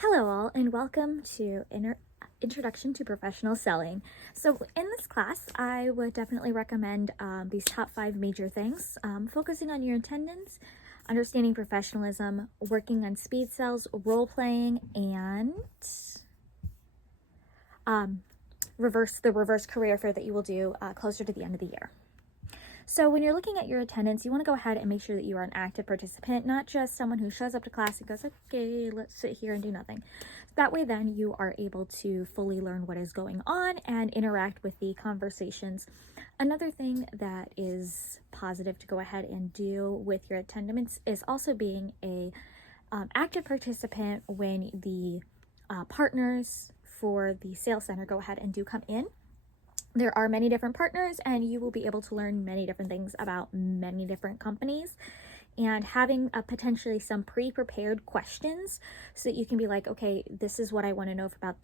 Hello all, and welcome to Introduction to Professional Selling. So in this class, I would definitely recommend these top 5 major things, focusing on your attendance, understanding professionalism, working on speed sales, role-playing, and the reverse career fair that you will do closer to the end of the year. So when you're looking at your attendance, you want to go ahead and make sure that you are an active participant, not just someone who shows up to class and goes, okay, let's sit here and do nothing. That way then you are able to fully learn what is going on and interact with the conversations. Another thing that is positive to go ahead and do with your attendance is also being a active participant when the partners for the sales center go ahead and do come in. There are many different partners and you will be able to learn many different things about many different companies, and having potentially some pre-prepared questions so that you can be like, okay, this is what I want to know about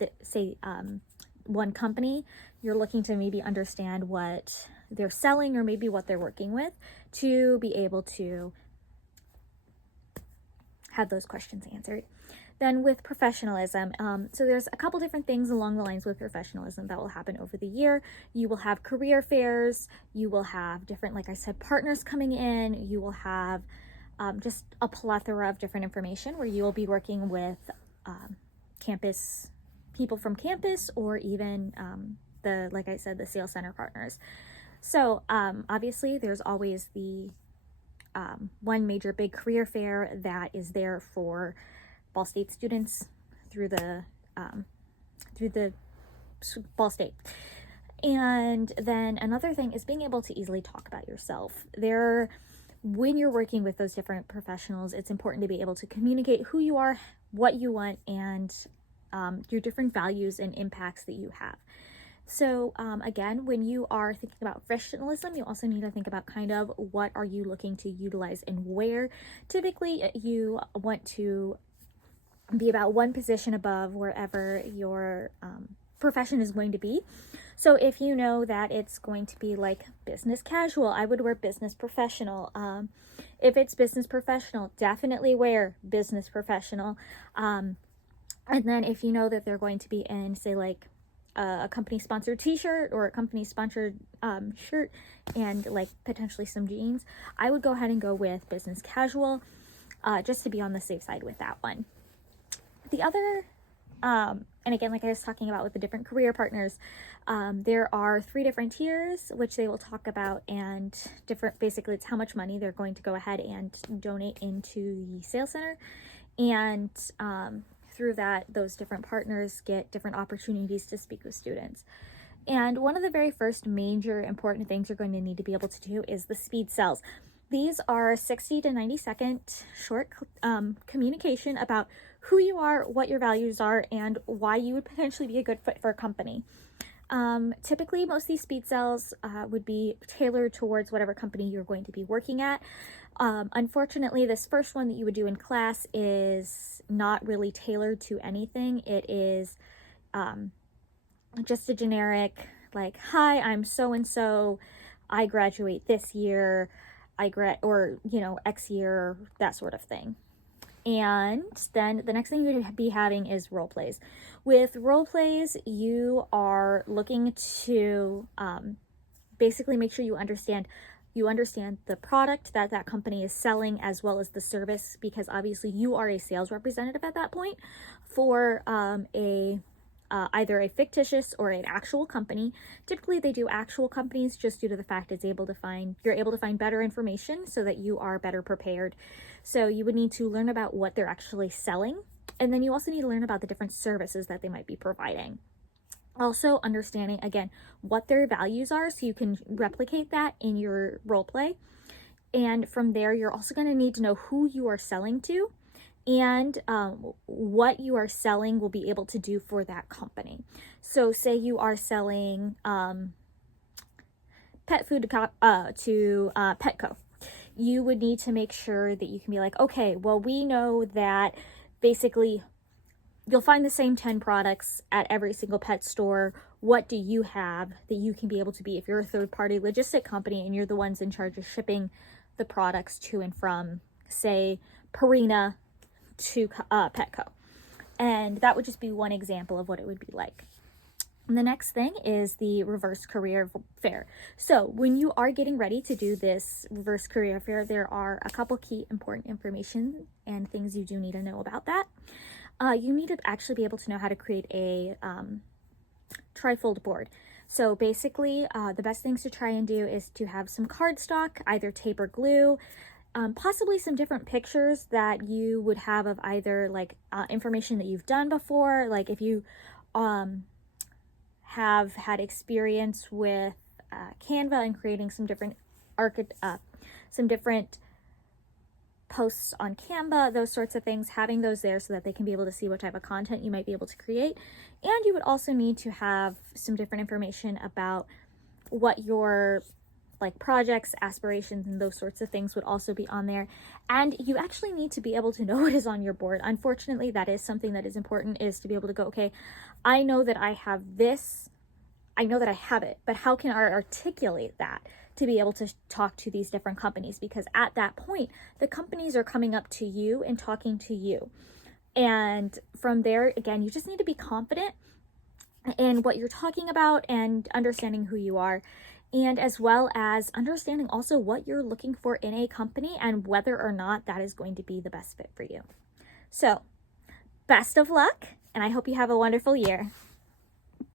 one company. You're looking to maybe understand what they're selling or maybe what they're working with to be able to have those questions answered. Then with professionalism, so there's a couple different things along the lines with professionalism that will happen over the year. You will have career fairs, you will have different, like I said, partners coming in, you will have just a plethora of different information where you will be working with campus people from campus, or even like I said, the sales center partners. So obviously there's always the one major big career fair that is there for Ball State students through the Ball State. And then another thing is being able to easily talk about yourself. When you're working with those different professionals, it's important to be able to communicate who you are, what you want, and your different values and impacts that you have. So again, when you are thinking about professionalism, you also need to think about kind of what are you looking to utilize and where. Typically, you want to be about one position above wherever your profession is going to be. So if you know that it's going to be like business casual, I would wear business professional. If it's business professional, definitely wear business professional. And then if you know that they're going to be in, say, like a company sponsored t-shirt or a company sponsored shirt and like potentially some jeans, I would go ahead and go with business casual, just to be on the safe side with that one. The other, and again, like I was talking about with the different career partners, there are 3 different tiers, which they will talk about, and basically it's how much money they're going to go ahead and donate into the sales center. And through that, those different partners get different opportunities to speak with students. And one of the very first major important things you're going to need to be able to do is the speed sells. These are 60 to 90 second short communication about who you are, what your values are, and why you would potentially be a good fit for a company. Typically, most of these speed sells would be tailored towards whatever company you're going to be working at. Unfortunately, this first one that you would do in class is not really tailored to anything. It is just a generic, like, hi, I'm so-and-so, I graduate this year, or, X year, that sort of thing. And then the next thing you would be having is role plays. With role plays, you are looking to basically make sure you understand the product that company is selling, as well as the service, because obviously you are a sales representative at that point for either a fictitious or an actual company. Typically they do actual companies just due to the fact you're able to find better information so that you are better prepared. So you would need to learn about what they're actually selling, and then you also need to learn about the different services that they might be providing. Also understanding, again, what their values are so you can replicate that in your role play. And from there, you're also going to need to know who you are selling to, and what you are selling will be able to do for that company. So say you are selling pet food to Petco. You would need to make sure that you can be like, okay, well, we know that basically you'll find the same 10 products at every single pet store. What do you have that you can be able to be, if you're a third-party logistic company and you're the ones in charge of shipping the products to and from, say, Purina to Petco. And that would just be one example of what it would be like. And the next thing is the reverse career fair. So when you are getting ready to do this reverse career fair, there are a couple key important information and things you do need to know about that. You need to actually be able to know how to create a trifold board. So basically, the best things to try and do is to have some cardstock, either tape or glue, possibly some different pictures that you would have of either like information that you've done before, like if you have had experience with Canva and creating some different posts on Canva, those sorts of things, having those there so that they can be able to see what type of content you might be able to create. And you would also need to have some different information about what your like projects, aspirations, and those sorts of things would also be on there. And you actually need to be able to know what is on your board. Unfortunately, that is something that is important, is to be able to go, okay, I know that I have this, I know that I have it, but how can I articulate that to be able to talk to these different companies? Because at that point, the companies are coming up to you and talking to you. And from there, again, you just need to be confident in what you're talking about and understanding who you are, and as well as understanding also what you're looking for in a company and whether or not that is going to be the best fit for you. So, best of luck, and I hope you have a wonderful year.